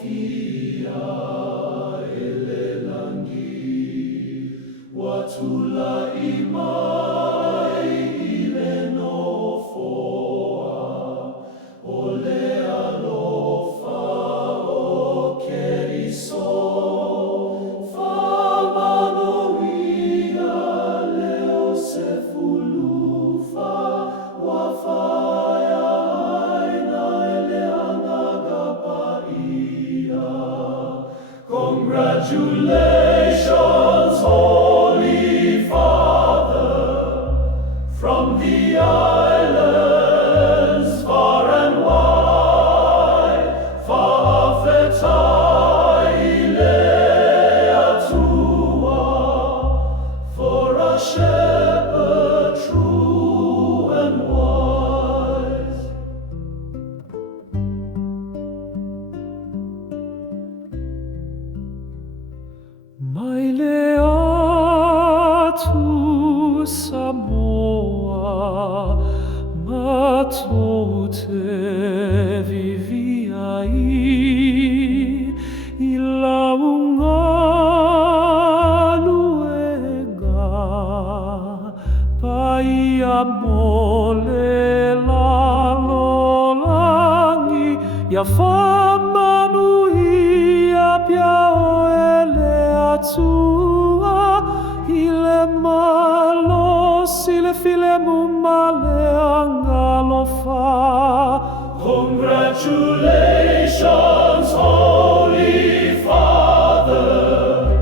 fia elelangi watula imai ilenofoa ole alofa o keriso famanoia leo sefulufa wafaya aina eleanagapaia. Congratulations, Holy Father, from the islands far and wide, Fa'afetai Ilea Tua, for a shepherd true and wise. Maileatu Samoa matote viviai ilaungaluega paia mole lalolangi ya famanuia piao tua ile malo sile file mumale angalofa. Congratulations, Holy Father,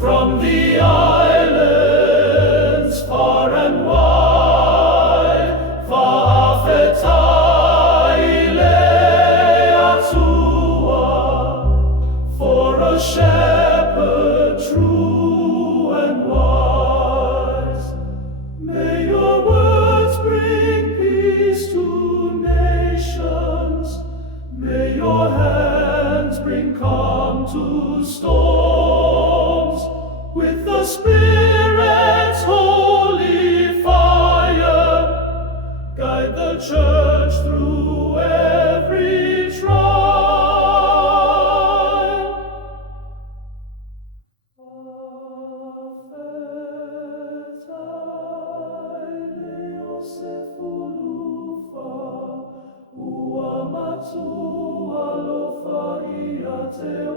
from the islands far and wide, Fa'afetai Ilea Tua, for a shepherd true and wise. May your words bring peace to nations. May your hands bring calm to storms. With the Spirit's holy fire, guide the church through every trial. Uamatu alofa ia te o